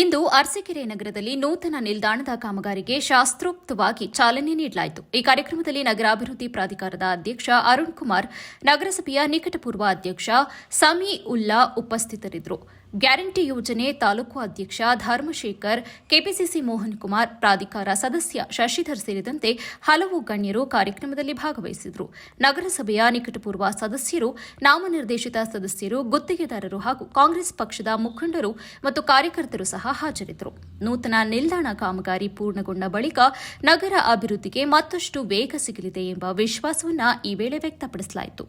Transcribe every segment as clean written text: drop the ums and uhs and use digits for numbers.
ಇಂದು ಅರಸೀಕೆರೆ ನಗರದಲ್ಲಿ ನೂತನ ನಿಲ್ದಾಣದ ಕಾಮಗಾರಿಗೆ ಶಾಸ್ತ್ರೋಕ್ತವಾಗಿ ಚಾಲನೆ ನೀಡಲಾಯಿತು. ಈ ಕಾರ್ಯಕ್ರಮದಲ್ಲಿ ನಗರಾಭಿವೃದ್ಧಿ ಪ್ರಾಧಿಕಾರದ ಅಧ್ಯಕ್ಷ ಅರುಣ್ ಕುಮಾರ್, ನಗರಸಭೆಯ ನಿಕಟಪೂರ್ವ ಅಧ್ಯಕ್ಷ ಸಮೀ ಉಲ್ಲಾ ಉಪಸ್ಥಿತರಿದ್ದರು. ಗ್ಯಾರಂಟಿ ಯೋಜನೆ ತಾಲೂಕು ಅಧ್ಯಕ್ಷ ಧರ್ಮಶೇಖರ್, ಕೆಪಿಸಿಸಿ ಮೋಹನ್ ಕುಮಾರ್, ಪ್ರಾಧಿಕಾರ ಸದಸ್ಯ ಶಶಿಧರ್ ಸೇರಿದಂತೆ ಹಲವು ಗಣ್ಯರು ಕಾರ್ಯಕ್ರಮದಲ್ಲಿ ಭಾಗವಹಿಸಿದರು. ನಗರಸಭೆಯ ನಿಕಟಪೂರ್ವ ಸದಸ್ಯರು, ನಾಮನಿರ್ದೇಶಿತ ಸದಸ್ಯರು, ಗುತ್ತಿಗೆದಾರರು ಹಾಗೂ ಕಾಂಗ್ರೆಸ್ ಪಕ್ಷದ ಮುಖಂಡರು ಮತ್ತು ಕಾರ್ಯಕರ್ತರು ಸಹ ಹಾಜರಿದ್ದರು. ನೂತನ ನಿಲ್ದಾಣ ಕಾಮಗಾರಿ ಪೂರ್ಣಗೊಂಡ ಬಳಿಕ ನಗರ ಅಭಿವೃದ್ಧಿಗೆ ಮತ್ತಷ್ಟು ವೇಗ ಸಿಗಲಿದೆ ಎಂಬ ವಿಶ್ವಾಸವನ್ನು ಈ ವೇಳೆ ವ್ಯಕ್ತಪಡಿಸಲಾಯಿತು.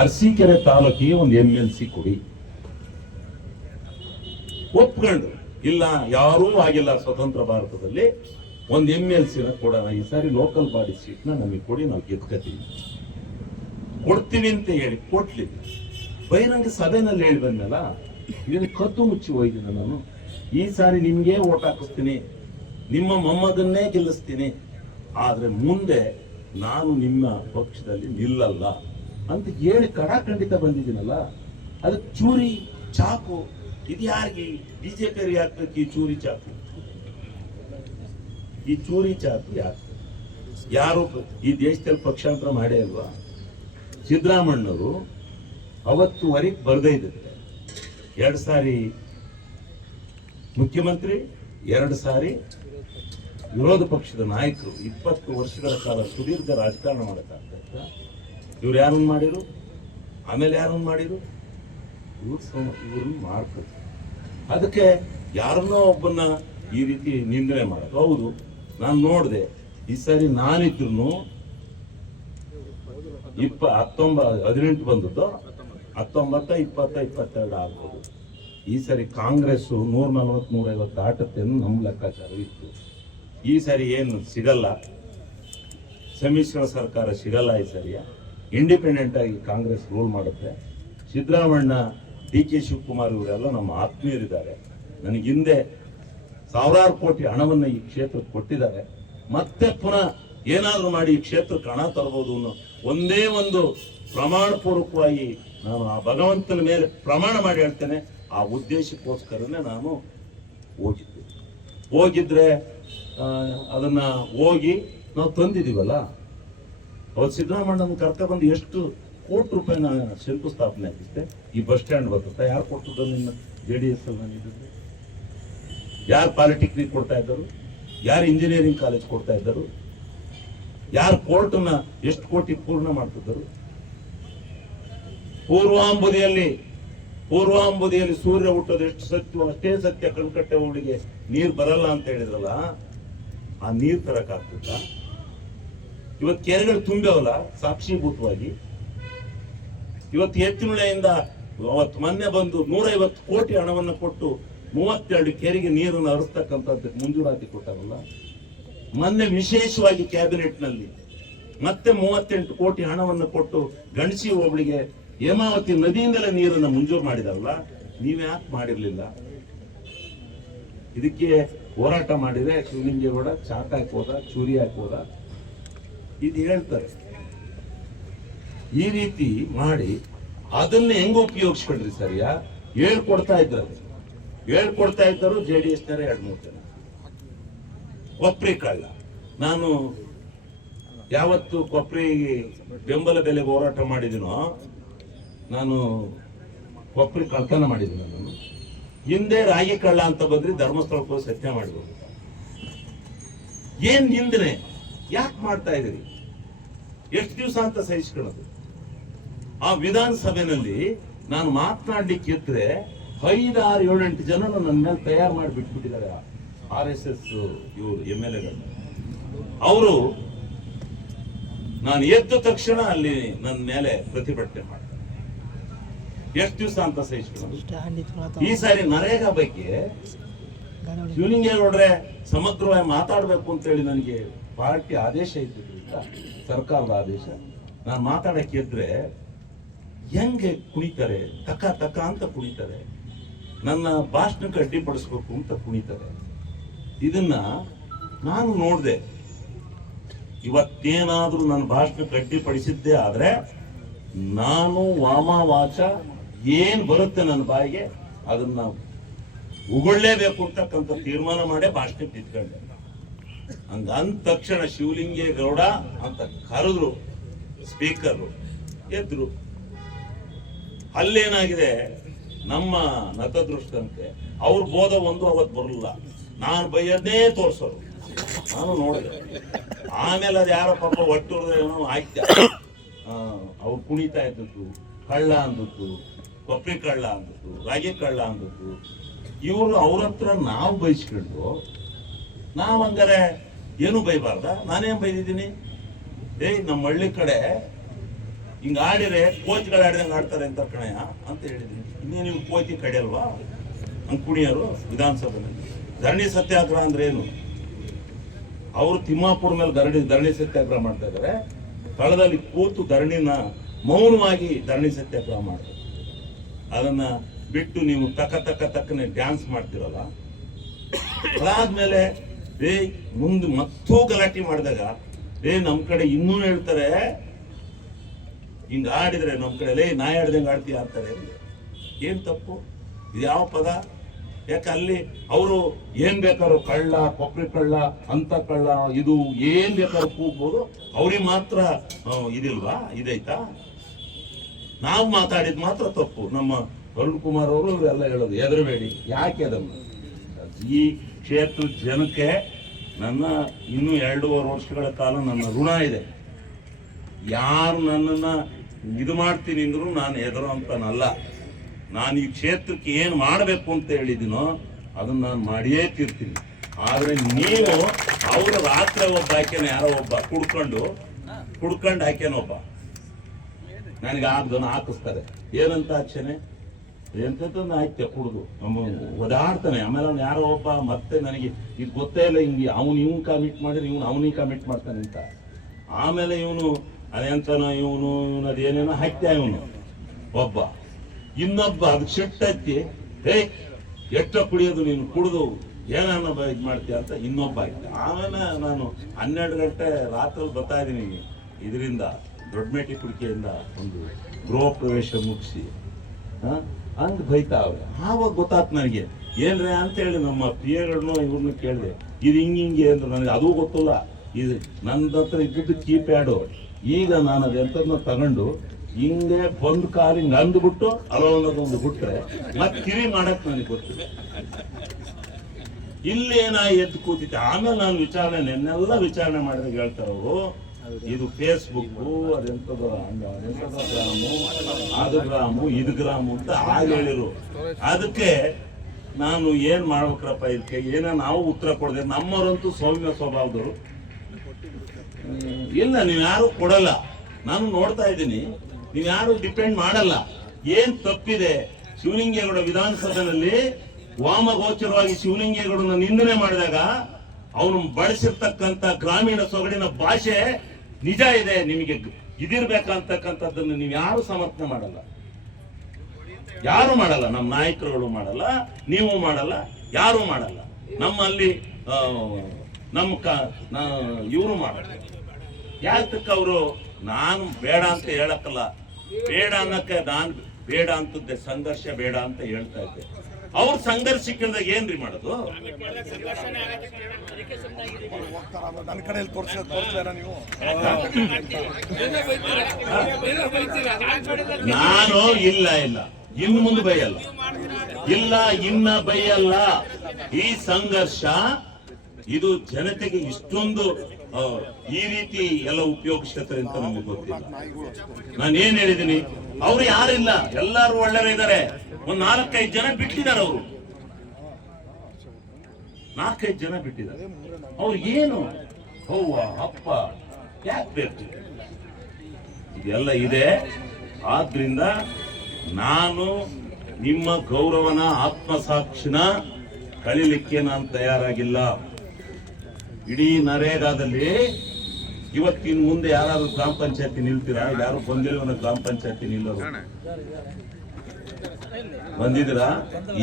ಅರಸೀಕೆರೆ ತಾಲೂಕಿಗೆ ಒಂದು MLC ಕೊಡಿ, ಒಪ್ಕೊಂಡು ಇಲ್ಲ ಯಾರೂ ಆಗಿಲ್ಲ ಸ್ವತಂತ್ರ ಭಾರತದಲ್ಲಿ ಒಂದು MLC ಕೊಡೋಣ, ಈ ಸಾರಿ ಲೋಕಲ್ ಬಾಡಿ ಸೀಟ್ನ ನಮಗೆ ಕೊಡಿ, ನಾವು ಗೆದ್ಕತೀವಿ, ಕೊಡ್ತೀವಿ ಅಂತ ಹೇಳಿ ಕೊಡ್ಲಿ. ಬಹಿರಂಗ ಸಭೆನಲ್ಲಿ ಹೇಳಿ ಬಂದಲ್ಲ, ಇದನ್ನು ಕದ್ದು ಮುಚ್ಚಿ ಹೋಯ್ತೀನಿ ನಾನು. ಈ ಸಾರಿ ನಿಮ್ಗೆ ಓಟ್ ಹಾಕಿಸ್ತೀನಿ, ನಿಮ್ಮ ಮೊಮ್ಮಗನ್ನೇ ಗೆಲ್ಲಿಸ್ತೀನಿ, ಆದ್ರೆ ಮುಂದೆ ನಾನು ನಿಮ್ಮ ಪಕ್ಷದಲ್ಲಿ ನಿಲ್ಲಲ್ಲ ಅಂತ ಹೇಳಿ ಕಡಾಖಂಡಿತ ಬಂದಿದ್ದೀನಲ್ಲ. ಅದಕ್ಕೆ ಚೂರಿ ಚಾಕು ಇದು ಯಾರಿಗೆ? ಬಿಜೆಪಿ ಹಾಕ್ಬೇಕು ಈ ಚೂರಿ ಚಾಕು. ಈ ಚೂರಿ ಚಾಕು ಯಾಕೆ? ಯಾರು ಈ ದೇಶದಲ್ಲಿ ಪಕ್ಷಾಂತರ ಮಾಡೇ ಅಲ್ವಾ? ಸಿದ್ದರಾಮಣ್ಣವರು ಅವತ್ತುವರೆಗೆ ಬರದೇ ಇರುತ್ತೆ. 2 ಸಾರಿ ಮುಖ್ಯಮಂತ್ರಿ, 2 ಸಾರಿ ವಿರೋಧ ಪಕ್ಷದ ನಾಯಕರು, 20 ವರ್ಷಗಳ ಕಾಲ ಸುದೀರ್ಘ ರಾಜಕಾರಣ ಮಾಡಕ್ಕಾಗ್ತ. ಇವ್ರು ಯಾರನ್ನು ಮಾಡಿರು, ಆಮೇಲೆ ಯಾರನ್ನು ಮಾಡಿರು, ಇವ್ರನ್ನ ಮಾಡ್ಕೊತ. ಅದಕ್ಕೆ ಯಾರನ್ನೋ ಒಬ್ಬನ್ನ ಈ ರೀತಿ ನಿಂದನೆ ಮಾಡೋದು. ಹೌದು, ನಾನು ನೋಡಿದೆ, ಈ ಸಾರಿ ನಾನಿದ್ರು 18 ಬಂದದ್ದು 19, 20, 22 ಆಗ್ಬೋದು. ಈ ಸಾರಿ ಕಾಂಗ್ರೆಸ್ 140, 150 ದಾಟತ್ತೆ ನಮ್ಮ ಲೆಕ್ಕಾಚಾರ ಇತ್ತು. ಈ ಸಾರಿ ಏನು ಸಿಗಲ್ಲ, ಸಮ್ಮಿಶ್ರ ಸರ್ಕಾರ ಸಿಗಲ್ಲ. ಈ ಸಾರಿಯ ಇಂಡಿಪೆಂಡೆಂಟ್ ಆಗಿ ಕಾಂಗ್ರೆಸ್ ರೂಲ್ ಮಾಡುತ್ತೆ. ಸಿದ್ದರಾಮಣ್ಣ, DK ಶಿವಕುಮಾರ್ ಇವರೆಲ್ಲ ನಮ್ಮ ಆತ್ಮೀಯರಿದ್ದಾರೆ. ನನಗೆ ಹಿಂದೆ ಸಾವಿರಾರು ಕೋಟಿ ಹಣವನ್ನು ಈ ಕ್ಷೇತ್ರಕ್ಕೆ ಕೊಟ್ಟಿದ್ದಾರೆ. ಮತ್ತೆ ಪುನಃ ಏನಾದರೂ ಮಾಡಿ ಈ ಕ್ಷೇತ್ರಕ್ಕೆ ಹಣ ತರಬಹುದು ಅನ್ನೋ ಒಂದೇ ಒಂದು ಪ್ರಮಾಣ ಪೂರ್ವಕವಾಗಿ ನಾನು ಆ ಭಗವಂತನ ಮೇಲೆ ಪ್ರಮಾಣ ಮಾಡಿ ಹೇಳ್ತೇನೆ. ಆ ಉದ್ದೇಶಕ್ಕೋಸ್ಕರನೇ ನಾನು ಹೋಗಿದ್ರೆ ಅದನ್ನ ಹೋಗಿ ನಾವು ತಂದಿದೀವಲ್ಲ. ಅವತ್ತು ಸಿದ್ದರಾಮಣ್ಣನ ಕರ್ಕೊಂಡ್ಬಂದು ಎಷ್ಟು ಕೋಟಿ ರೂಪಾಯಿನ ಶಂಕುಸ್ಥಾಪನೆ ಆಗಿತ್ತೆ. ಈ ಬಸ್ ಸ್ಟ್ಯಾಂಡ್ ಬರ್ತದೆ, ಯಾರು ಕೊಟ್ಟದ್ದು? ನಿನ್ನ JDS ಅಲ್ಲಿ ಯಾರು ಪಾಲಿಟೆಕ್ನಿಕ್ ಕೊಡ್ತಾ ಇದ್ದರು? ಯಾರು ಇಂಜಿನಿಯರಿಂಗ್ ಕಾಲೇಜ್ ಕೊಡ್ತಾ ಇದ್ದರು? ಯಾರು ಕೋರ್ಟ್ನ ಎಷ್ಟು ಕೋಟಿ ಪೂರ್ಣ ಮಾಡ್ತಿದ್ದರು? ಪೂರ್ವಾಂಬುದಿಯಲ್ಲಿ ಸೂರ್ಯ ಹುಟ್ಟೋದು ಎಷ್ಟು ಸತ್ಯ ಅಷ್ಟೇ ಸತ್ಯ. ಕಣ್ಕಟ್ಟೆ ಊರಿಗೆ ನೀರು ಬರಲ್ಲ ಅಂತ ಹೇಳಿದ್ರಲ್ಲ, ಆ ನೀರು ತರಕಾಗ್ತಿತ್ತ? ಇವತ್ತು ಕೆರೆಗಳು ತುಂಬ್ಯವಲ್ಲ ಸಾಕ್ಷೀಭೂತವಾಗಿ. ಇವತ್ತು ಎತ್ತಿನುಳೆಯಿಂದ ಅವತ್ತು ಮೊನ್ನೆ ಬಂದು 150 ಕೋಟಿ ಹಣವನ್ನು ಕೊಟ್ಟು 32 ಕೆರೆಗೆ ನೀರನ್ನು ಹರಿಸ್ತಕ್ಕಂಥದ್ದಕ್ಕೆ ಮಂಜೂರಾತಿ ಕೊಟ್ಟಾರಲ್ಲ. ಮೊನ್ನೆ ವಿಶೇಷವಾಗಿ ಕ್ಯಾಬಿನೆಟ್ ನಲ್ಲಿ ಮತ್ತೆ 38 ಕೋಟಿ ಹಣವನ್ನು ಕೊಟ್ಟು ಗಣಸಿ ಹೋಬಳಿಗೆ ಹೇಮಾವತಿ ನದಿಯಿಂದಲೇ ನೀರನ್ನು ಮಂಜೂರು ಮಾಡಿದಾರಲ್ಲ. ನೀವ್ ಯಾಕೆ ಮಾಡಿರ್ಲಿಲ್ಲ? ಇದಕ್ಕೆ ಹೋರಾಟ ಮಾಡಿದ್ರೆ ಶಿವಲಿಂಗೇಗೌಡ ಚಾಕ್ ಹಾಕೋದ, ಚೂರಿ ಹಾಕೋದ, ಇದು ಹೇಳ್ತಾರೆ. ಈ ರೀತಿ ಮಾಡಿ ಅದನ್ನ ಹೆಂಗ ಉಪಯೋಗಿಸ್ಕೊಂಡ್ರಿ? ಸರಿಯಾ ಹೇಳ್ಕೊಡ್ತಾ ಇದ್ದರು JDS 2-3 ಜನ. ಕೊಪ್ರಿ ಕಳ್ಳ. ನಾನು ಯಾವತ್ತು ಕೊಪ್ರಿ ಬೆಂಬಲ ಬೆಲೆಗೆ ಹೋರಾಟ ಮಾಡಿದಿನೋ, ನಾನು ಕೊಪ್ರಿ ಕಳ್ತನ ಮಾಡಿದ್ದೀನಿ. ನಾನು ಹಿಂದೆ ರಾಗಿ ಕಳ್ಳ ಅಂತ ಬಂದ್ರಿ ಧರ್ಮಸ್ಥಳಕ್ಕೆ ಹೋಗಿ ಸತ್ಯ ಮಾಡಿದ್ರು. ಏನ್ ನಿಂದನೆ ಯಾಕೆ ಮಾಡ್ತಾ ಇದ್ರಿ? ಎಷ್ಟು ದಿವಸ ಅಂತ ಸಹಿಸ್ಕೊಳ್ಳೋದು? ಆ ವಿಧಾನಸಭೆಯಲ್ಲಿ ನಾನು ಮಾತನಾಡ್ಲಿಕ್ಕೆ ಇದ್ರೆ 5, 6, 7, 8 ಜನ ನನ್ನ ಮೇಲೆ ತಯಾರು ಮಾಡಿ ಬಿಟ್ಬಿಟ್ಟಿದ್ದಾರೆ. RSS ಇವರು MLAಗಳು. ಅವರು ನಾನು ಎದ್ದ ತಕ್ಷಣ ಅಲ್ಲಿ ನನ್ನ ಮೇಲೆ ಪ್ರತಿಭಟನೆ ಮಾಡ್ತಾರೆ. ಎಷ್ಟು ದಿವಸ ಅಂತ ಸಹಿಸ್ಕೊಳ್ಳೋದು? ಈ ಸಾರಿ ನರೇಗಾ ಬಗ್ಗೆ ಶಿವಲಿಂಗೇಗೌಡ್ರೆ ಸಮಗ್ರವಾಗಿ ಮಾತಾಡ್ಬೇಕು ಅಂತ ಹೇಳಿ ನನಗೆ ಪಾರ್ಟಿ ಆದೇಶ ಇದ್ದಿದ್ರಿಂದ, ಸರ್ಕಾರದ ಆದೇಶ. ನಾನು ಮಾತಾಡಕ್ಕೆ ಇದ್ರೆ ಹೆಂಗೆ ಕುಣಿತಾರೆ, ತಕ ಅಂತ ಕುಣಿತಾರೆ. ನನ್ನ ಭಾಷಣಕ್ಕೆ ಅಡ್ಡಿಪಡಿಸ್ಬೇಕು ಅಂತ ಕುಣಿತಾರೆ. ಇದನ್ನ ನಾನು ನೋಡಿದೆ. ಇವತ್ತೇನಾದ್ರೂ ನನ್ನ ಭಾಷಣಕ್ಕೆ ಅಡ್ಡಿಪಡಿಸಿದ್ದೇ ಆದ್ರೆ ನಾನು ವಾಮ ವಾಚ ಏನ್ ಬರುತ್ತೆ ನನ್ನ ಬಾಯಿಗೆ ಅದನ್ನ ಉಗುಳ್ಳೇಬೇಕು ಅಂತಕ್ಕಂಥ ತೀರ್ಮಾನ ಮಾಡೇ ಭಾಷಣಕ್ಕೆ ನಿಂತ್ಕೊಂಡೆ. ಅಂದ ತಕ್ಷಣ ಶಿವಲಿಂಗೇಗೌಡ ಅಂತ ಕರೆದ್ರು ಸ್ಪೀಕರ್, ಎದ್ರು. ಅಲ್ಲೇನಾಗಿದೆ, ನಮ್ಮ ನತದೃಷ್ಟಂತೆ ಅವ್ರ ಬೋಧ ಒಂದು ಅವತ್ತು ಬರಲಿಲ್ಲ, ನಾನು ಬೈಯದೇ ತೋರ್ಸೋರು, ನಾನು ನೋಡಿದೆ. ಆಮೇಲೆ ಅದು ಯಾರೋ ಪಾಪ ಒಟ್ಟೂರ್ದೇನೋ ಆಯ್ತಾ ಅವ್ರು ಕುಣಿತಾ ಇದ್ದದ್ದು, ಕಳ್ಳ ಅಂದದ್ದು, ಕೊಪ್ಪರಿ ಕಳ್ಳ ಅಂದದ್ದು, ರಾಗಿ ಕಳ್ಳ ಅಂದದ್ದು. ಇವರು ಅವ್ರ ಹತ್ರ ನಾವು ಬೈಸ್ಕೊಂಡು ನಾವು ಹಂಗಾರೆ ಏನು ಬೈಬಾರ್ದ? ನಾನೇನ್ ಬೈದಿದ್ದೀನಿ? ನಮ್ಮ ಹಳ್ಳಿ ಕಡೆ ಹಿಂಗ ಆಡಿದ್ರೆ ಕೋಚ್ಗಳು ಆಡಿದಂಗೆ ಆಡ್ತಾರೆ ಅಂತ ಕಣಯ್ಯ ಅಂತ ಹೇಳಿದೀನಿ. ಇನ್ನೇ ನೀವು ಕೋಚಿ ಕಡಿಯಲ್ವಾ ಹಂಗ್ ಕುಣಿಯರು ವಿಧಾನಸಭೆಯಲ್ಲಿ? ಧರಣಿ ಸತ್ಯಾಗ್ರಹ ಅಂದ್ರೆ ಏನು? ಅವರು ತಿಮ್ಮಾಪುರ ಮೇಲೆ ಧರಣಿ ಸತ್ಯಾಗ್ರಹ ಮಾಡ್ತಾ ಇದಾರೆ. ಸ್ಥಳದಲ್ಲಿ ಕೂತು ಧರಣಿನ ಮೌನವಾಗಿ ಧರಣಿ ಸತ್ಯಾಗ್ರಹ ಮಾಡ್ತಾರೆ. ಅದನ್ನ ಬಿಟ್ಟು ನೀವು ತಕ್ಕನೆ ಡ್ಯಾನ್ಸ್ ಮಾಡ್ತಿರಲ್ಲ. ಅದಾದ್ಮೇಲೆ ಮುಂದೆ ಮತ್ತೂ ಗಲಾಟೆ ಮಾಡಿದಾಗ ನಮ್ ಕಡೆ ಇನ್ನೂ ಹೇಳ್ತಾರೆ, ಹಿಂಗ ಆಡಿದ್ರೆ ನಮ್ ಕಡೆ ನಾಯಿ ಆಡ್ದಂಗೆ ಆಡ್ತೀಯ ಅಂತಾರೆ. ಏನ್ ತಪ್ಪು? ಇದು ಯಾವ ಪದ? ಯಾಕೆ ಅಲ್ಲಿ ಅವರು ಏನ್ ಬೇಕಾದ್ರು ಕಳ್ಳ, ಕೊಪ್ಪರಿ ಕಳ್ಳ, ಅಂತ ಕಳ್ಳ, ಇದು ಏನ್ ಬೇಕಾದ್ರೂ ಕೂಗ್ಬೋದು, ಅವ್ರಿಗೆ ಮಾತ್ರ ಇದಿಲ್ವಾ? ಇದೈತಾ? ನಾವು ಮಾತಾಡಿದ್ ಮಾತ್ರ ತಪ್ಪು. ನಮ್ಮ ಅರುಣ್ ಕುಮಾರ್ ಅವರು ಇವರೆಲ್ಲ ಹೇಳೋದು ಹೆದರಬೇಡಿ. ಯಾಕೆ ಅದನ್ನು? ಈ ಕ್ಷೇತ್ರ ಜನಕ್ಕೆ ನನ್ನ ಇನ್ನೂ 2.5 ವರ್ಷಗಳ ಕಾಲ ನನ್ನ ಋಣ ಇದೆ. ಯಾರು ನನ್ನನ್ನ ಇದು ಮಾಡ್ತೀನಿ ಅಂದ್ರು ನಾನು ಹೆದರೋ ಅಂತನಲ್ಲ. ನಾನು ಈ ಕ್ಷೇತ್ರಕ್ಕೆ ಏನು ಮಾಡಬೇಕು ಅಂತ ಹೇಳಿದ್ದೀನೋ ಅದನ್ನ ನಾನು ಮಾಡಿಯೇ ತೀರ್ತೀನಿ. ಆದ್ರೆ ನೀವು ಅವರ ರಾತ್ರಿ ಒಬ್ಬ ಆಕೆನ ಯಾರೋ ಒಬ್ಬ ಕುಡ್ಕೊಂಡು ಆಕೆನೊಬ್ಬ ನನಗೆ ಆಗ್ದನ ಹಾಕಿಸ್ತಾರೆ. ಏನಂತ ಆಚೆನೆ ಎಂತಂದು ಆಯ್ತೆ ಕುಡ್ದು ನಮ್ಮ ಒದಾಡ್ತಾನೆ. ಆಮೇಲೆ ಅವ್ನು ಯಾರೋ ಒಬ್ಬ ಮತ್ತೆ ನನಗೆ ಇದು ಗೊತ್ತೇ ಇಲ್ಲ, ಹಿಂಗೆ ಇವನ್ ಕಮಿಟ್ ಮಾಡಿದ್ರೆ ಅವನಿಗೆ ಕಮಿಟ್ ಮಾಡ್ತಾನೆ ಅಂತ. ಆಮೇಲೆ ಇವನು ಅದೆಂತನೋ ಇವನು ಅದೇನೇನೋ ಹಾಕ್ತ ಇವನು ಒಬ್ಬ, ಇನ್ನೊಬ್ಬ ಅದಕ್ಕೆ ಸಿಟ್ಟು ಹಚ್ಚಿ ಎಷ್ಟ ಕುಡಿಯೋದು ನೀನು, ಕುಡಿದು ಏನನ್ನ ಇದು ಮಾಡ್ತೀಯ ಅಂತ ಇನ್ನೊಬ್ಬ ಆಯ್ತು. ಆಮೇಲೆ ನಾನು 12 ಗಂಟೆ ರಾತ್ರಿ ಬರ್ತಾ ಇದ್ದೀನಿ ಇದರಿಂದ ದೊಡ್ಡಮೇಟಿ ಕುಡಿಕೆಯಿಂದ ಒಂದು ಗೃಹ ಪ್ರವೇಶ ಮುಗಿಸಿ ಹಂಗ್ ಬೈತಾ ಅವ್ರೆ. ಆವಾಗ ಗೊತ್ತಾತ್ ನನಗೆ ಏನ್ರೆ ಅಂತ ಹೇಳಿ ನಮ್ಮ ಪಿಎಗಳನ್ನು ಇವ್ರನ್ನ ಕೇಳಿದೆ, ಇದು ಹಿಂಗೆ ಅಂದ್ರೆ ನನಗೆ ಅದು ಗೊತ್ತಿಲ್ಲ. ಇದು ನನ್ನ ಹತ್ರ ಇದ್ದಿದ್ದು ಕೀಪ್ಯಾಡು. ಈಗ ನಾನು ಅದೆಂತದನ್ನ ತಗೊಂಡು ಹಿಂಗೆ ಬಂದ್ ಕಾಲು ಹಿಂಗೆ ಅಂದ್ಬಿಟ್ಟು ಅಲ್ಲೊಂದೊಂದು ಬಿಟ್ರೆ ಮತ್ತೆ ಕಿರಿ ಮಾಡಕ್ ನನಗೆ ಗೊತ್ತಿಲ್ಲ. ಇಲ್ಲೇನ ಎದ್ದು ಕೂತಿದ್ದೆ. ಆಮೇಲೆ ನಾನು ನೆನ್ನೆಲ್ಲ ವಿಚಾರಣೆ ಮಾಡಿದಾಗ ಹೇಳ್ತಾರೆ ಅವರು, ಇದು ಫೇಸ್ಬುಕ್ ಅದೆಂತದ ಗ್ರಾಮು, ಅದು ಗ್ರಾಮು, ಇದು ಗ್ರಾಮು ಅಂತ ಆಗ ಹೇಳಿರು. ಅದಕ್ಕೆ ನಾನು ಏನ್ ಮಾಡ್ಬೇಕ್ರಪ್ಪ ಇದಕ್ಕೆ ಏನೋ ನಾವು ಉತ್ತರ ಕೊಡದೆ. ನಮ್ಮವರಂತೂ ಸೌಮ್ಯ ಸ್ವಭಾವದವರು ಇಲ್ಲ, ನೀವು ಯಾರು ಕೊಡಲ್ಲ. ನಾನು ನೋಡ್ತಾ ಇದ್ದೀನಿ, ನೀವು ಯಾರು ಡಿಪೆಂಡ್ ಮಾಡಲ್ಲ. ಏನ್ ತಪ್ಪಿದೆ? ಶಿವಲಿಂಗೇಗೌಡ ವಿಧಾನಸಭೆಯಲ್ಲಿ ವಾಮಗೋಚರವಾಗಿ ಶಿವಲಿಂಗೇಗೌಡನ ನಿಂದನೆ ಮಾಡಿದಾಗ ಅವನು ಬಳಸಿರ್ತಕ್ಕಂಥ ಗ್ರಾಮೀಣ ಸೊಗಡಿನ ಭಾಷೆ ನಿಜ ಇದೆ, ನಿಮಗೆ ಇದಿರ್ಬೇಕಂತಕ್ಕಂಥದ್ದನ್ನು ನೀವು ಯಾರು ಸಮರ್ಥನೆ ಮಾಡಲ್ಲ, ಯಾರು ಮಾಡಲ್ಲ. ನಮ್ಮ ನಾಯಕರುಗಳು ಮಾಡಲ್ಲ, ನೀವು ಮಾಡಲ್ಲ, ಯಾರು ಮಾಡಲ್ಲ. ನಮ್ಮಲ್ಲಿ ಇವರು ಮಾಡಲ್ಲ. ಯಾತಕ್ಕ ಅವರು ನಾನು ಬೇಡ ಅಂತ ಹೇಳಕ್ಕಲ್ಲ, ಬೇಡ ಅನ್ನಕ್ಕೆ ನಾನು ಬೇಡ ಅಂತದ್ದೆ, ಸಂಘರ್ಷ ಬೇಡ ಅಂತ ಹೇಳ್ತಾ ಇದ್ದೆ. ಅವ್ರ ಸಂಘರ್ಷಕ್ಕಿಂದಾಗ ಏನ್ರಿ ಮಾಡೋದು? ನಾನು ಇಲ್ಲ ಇನ್ನು ಮುಂದೆ ಬೈಯಲ್ಲ, ಇನ್ನ ಬೈಯಲ್ಲ. ಈ ಸಂಘರ್ಷ ಇದು ಜನತೆಗೆ ಇಷ್ಟೊಂದು ಈ ರೀತಿ ಎಲ್ಲ ಉಪಯೋಗಿಸ್ತಾರೆ ಅಂತ ನಮಗೆ ಗೊತ್ತಿಲ್ಲ. ನಾನು ಏನ್ ಹೇಳಿದ್ದೀನಿ, ಅವ್ರು ಯಾರಿಲ್ಲ, ಎಲ್ಲಾರು ಒಳ್ಳೆಯರಿದ್ದಾರೆ. ಒಂದ್ 4-5 ಜನ ಬಿಟ್ಟಿದ್ದಾರೆ. ಅವರು 4-5 ಜನ ಬಿಟ್ಟಿದ್ದಾರೆ. ಅವ್ರಿಗೇನು ಅವ್ವ ಅಪ್ಪ ಯಾಕೆ ಬೇಕು? ಇದೆಲ್ಲ ಇದೆ. ಆದ್ರಿಂದ ನಾನು ನಿಮ್ಮ ಗೌರವನ, ಆತ್ಮಸಾಕ್ಷಿನ ಕಳಿಲಿಕ್ಕೆ ನಾನು ತಯಾರಾಗಿಲ್ಲ. ಇಡೀ ನರೇಗಾದಲ್ಲಿ ಇವತ್ತಿನ ಮುಂದೆ ಯಾರಾದ್ರೂ ಗ್ರಾಮ ಪಂಚಾಯತಿ ನಿಲ್ತೀರಾ? ಯಾರು ಬಂದಿಲ್ಲ ಗ್ರಾಮ ಪಂಚಾಯತಿ ನಿಲ್ಲೋರು ಬಂದಿದ್ದೀರಾ?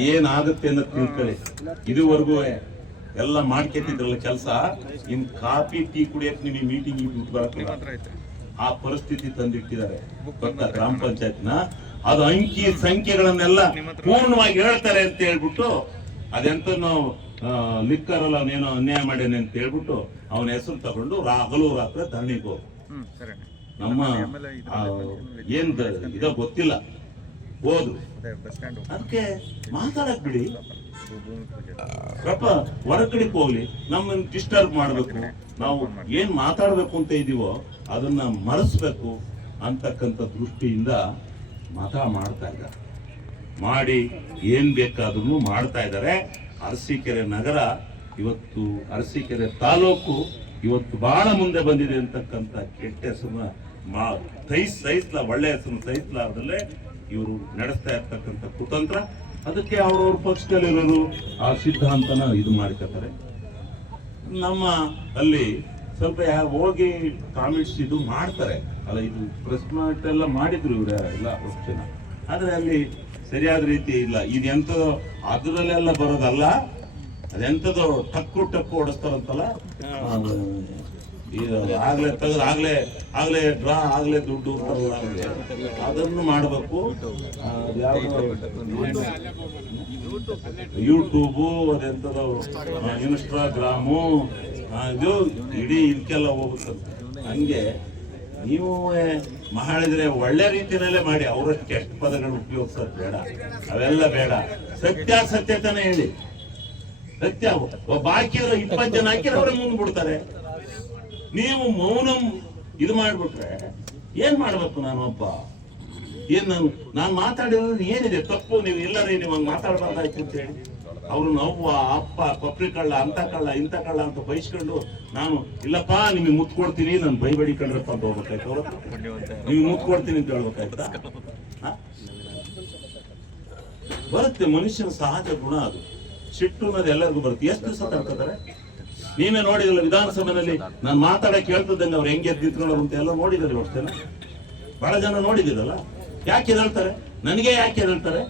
ಏನಾಗುತ್ತೆ ಅನ್ನೋದು ತಿಳ್ಕೊಳ್ಳಿ. ಇದುವರೆಗೂ ಎಲ್ಲ ಮಾಡ್ಕೊತಿದ್ರಲ್ಲ ಕೆಲಸ, ಇನ್ ಕಾಫಿ ಟೀ ಕುಡಿಯಕ್ ನಿಮಗೆ ಮೀಟಿಂಗ್ ಬಿಟ್ಟು ಬರಕ್ಕಿಲ್ಲ. ಆ ಪರಿಸ್ಥಿತಿ ತಂದಿಟ್ಟಿದ್ದಾರೆ ಗೊತ್ತಾ ಗ್ರಾಮ ಪಂಚಾಯತ್ನ. ಅದು ಅಂಕಿ ಸಂಖ್ಯೆಗಳನ್ನೆಲ್ಲ ಪೂರ್ಣವಾಗಿ ಹೇಳ್ತಾರೆ ಅಂತ ಹೇಳ್ಬಿಟ್ಟು ಅದೆಂತನೋ ಲಿಕ್ಕರ್ ಅಲ್ಲ ಅವನೇನೋ ಅನ್ಯಾಯ ಮಾಡೇನೆ ಅಂತ ಹೇಳ್ಬಿಟ್ಟು ಅವನ ಹೆಸರು ತಗೊಂಡು ಹಗಲು ರಾತ್ರಿ ಧರಣಿಗೆ ಹೋಗು. ನಮ್ಮ ಏನ್ ಇದೋ ಗೊತ್ತಿಲ್ಲ ಹೋದ್ರು. ಅದಕ್ಕೆ ಮಾತಾಡಕ್ ಬಿಡಿ, ಹೊರಗಡೆಗೆ ಹೋಗ್ಲಿ, ನಮ್ಮನ್ನ ಡಿಸ್ಟರ್ಬ್ ಮಾಡ್ಬೇಕು, ನಾವು ಏನ್ ಮಾತಾಡ್ಬೇಕು ಅಂತ ಇದೀವೋ ಅದನ್ನ ಮರೆಸ್ಬೇಕು ಅಂತಕ್ಕಂಥ ದೃಷ್ಟಿಯಿಂದ ಮತ ಮಾಡ್ತಾ ಇದ್ದಾರೆ. ಮಾಡಿ ಏನ್ ಬೇಕಾದ್ರೂ ಮಾಡ್ತಾ ಇದ್ದಾರೆ. ಅರಸೀಕೆರೆ ನಗರ ಇವತ್ತು, ಅರಸೀಕೆರೆ ತಾಲೂಕು ಇವತ್ತು ಬಹಳ ಮುಂದೆ ಬಂದಿದೆ ಅಂತಕ್ಕಂಥ ಕೆಟ್ಟ ಹೆಸರನ್ನ ಒಳ್ಳೆ ಹೆಸರನ್ನು ಸಹಿಸಲಾರ್ದಲ್ಲೇ ಇವರು ನಡೆಸ್ತಾ ಇರ್ತಕ್ಕಂಥ ಕುತಂತ್ರ. ಅದಕ್ಕೆ ಅವ್ರವ್ರ ಪಕ್ಷದಲ್ಲಿರೋರು ಆ ಸಿದ್ಧಾಂತನ ಇದು ಮಾಡ್ಕೊತಾರೆ. ನಮ್ಮ ಅಲ್ಲಿ ಸ್ವಲ್ಪ ಹೋಗಿ ಕಾಮೆಂಟ್ಸ್ ಇದು ಮಾಡ್ತಾರೆ ಅಲ್ಲ, ಇದು ಪ್ರೆಸ್ ಮೀಟ್ ಎಲ್ಲ ಮಾಡಿದ್ರು ಇವ್ರ ಎಲ್ಲ ಅಷ್ಟು ಜನ. ಆದ್ರೆ ಅಲ್ಲಿ ಸರಿಯಾದ ರೀತಿ ಇಲ್ಲ. ಇದೆಂತದೋ ಅದರಲ್ಲೆಲ್ಲ ಬರೋದಲ್ಲ, ಅದೆಂತದೋ ಟಕ್ಕು ಓಡಿಸ್ತಾರಂತಲ್ಲ, ಆಗ್ಲೇ ತೆಗೆದು ಆಗ್ಲೇ ಡ್ರಾ ಆಗ್ಲೇ ದುಡ್ಡು ಅದನ್ನು ಮಾಡಬೇಕು. ಯೂಟ್ಯೂಬು ಅದೆಂತದೋ ಇನ್ಸ್ಟಾಗ್ರಾಮು ಇದು ಇಡೀ ಇದಕ್ಕೆಲ್ಲ ಹೋಗುತ್ತಂತೆ. ಹಂಗೆ ನೀವು ಮಾಡಿದ್ರೆ ಒಳ್ಳೆ ರೀತಿಯಲ್ಲೇ ಮಾಡಿ, ಅವರಷ್ಟು ಕೆಟ್ಟ ಪದಗಳು ಉಪಯೋಗಿಸೋದು ಬೇಡ, ಅವೆಲ್ಲ ಬೇಡ. ಸತ್ಯತೆನೇ ಹೇಳಿ. ಸತ್ಯ ಬಾಕಿರೋ 20 ಜನ ಹಾಕಿರೋ ಅವ್ರೆ ಮುಂದೆ ಬಿಡ್ತಾರೆ. ನೀವು ಮೌನ ಇದು ಮಾಡ್ಬಿಟ್ರೆ ಏನ್ ಮಾಡ್ಬೇಕು? ನಾನೊಬ್ಬ ಏನ್ ನಾನು ಮಾತಾಡಿರೋದು ಏನಿದೆ ತಪ್ಪು? ನೀವು ಎಲ್ಲರೂ ನೀವು ಹಂಗೆ ಮಾತಾಡಬಾರ್ದಾಯ್ತು ಅಂತ ಹೇಳಿ ಅವ್ರು ಅವ್ವ ಅಪ್ಪ ಪಪ್ರಿ ಕಳ್ಳ ಅಂತ ಕಳ್ಳ ಇಂಥ ಕಳ್ಳ ಅಂತ ಬಯಸ್ಕೊಂಡು ನಾನು ಇಲ್ಲಪ್ಪ ನಿಮಗೆ ಮುತ್ತು ಕೊಡ್ತೀನಿ, ನಾನು ಬೈಬೇಡಿ ಕಳ್ರಪ್ಪ ಅಂತ ಹೋಗ್ಬೇಕಾಯ್ತು. ಅವ್ರ ನೀವು ಮುತ್ತು ಕೊಡ್ತೀನಿ ಅಂತ ಹೇಳ್ಬೇಕಾಯ್ತಾ? ಬರುತ್ತೆ, ಮನುಷ್ಯನ ಸಹಜ ಗುಣ ಅದು. ಸಿಟ್ಟು ಅನ್ನೋದು ಎಲ್ಲರಿಗೂ ಬರುತ್ತೆ. ಎಷ್ಟು ದಿವಸ ತಡ್ಕೋತಾರೆ? ನೀವೇ ನೋಡಿದಿಲ್ಲ ವಿಧಾನಸಭೆಯಲ್ಲಿ ನಾನು ಮಾತಾಡಕ್ಕೆ ಹೇಳ್ತಿದ್ದಂಗೆ ಅವ್ರು ಹೆಂಗೆ ಎದ್ದಿತ್ಕೊಳ್ಳೋ ಅಂತ ಎಲ್ಲ ನೋಡಿದ್ರೆ ಅಷ್ಟೇನ? ಬಹಳ ಜನ ನೋಡಿದಿರಲ್ಲ. ಯಾಕೆ ಹೇಳ್ತಾರೆ? ನನಗೆ ಯಾಕೆ ಹೇಳ್ತಾರೆ?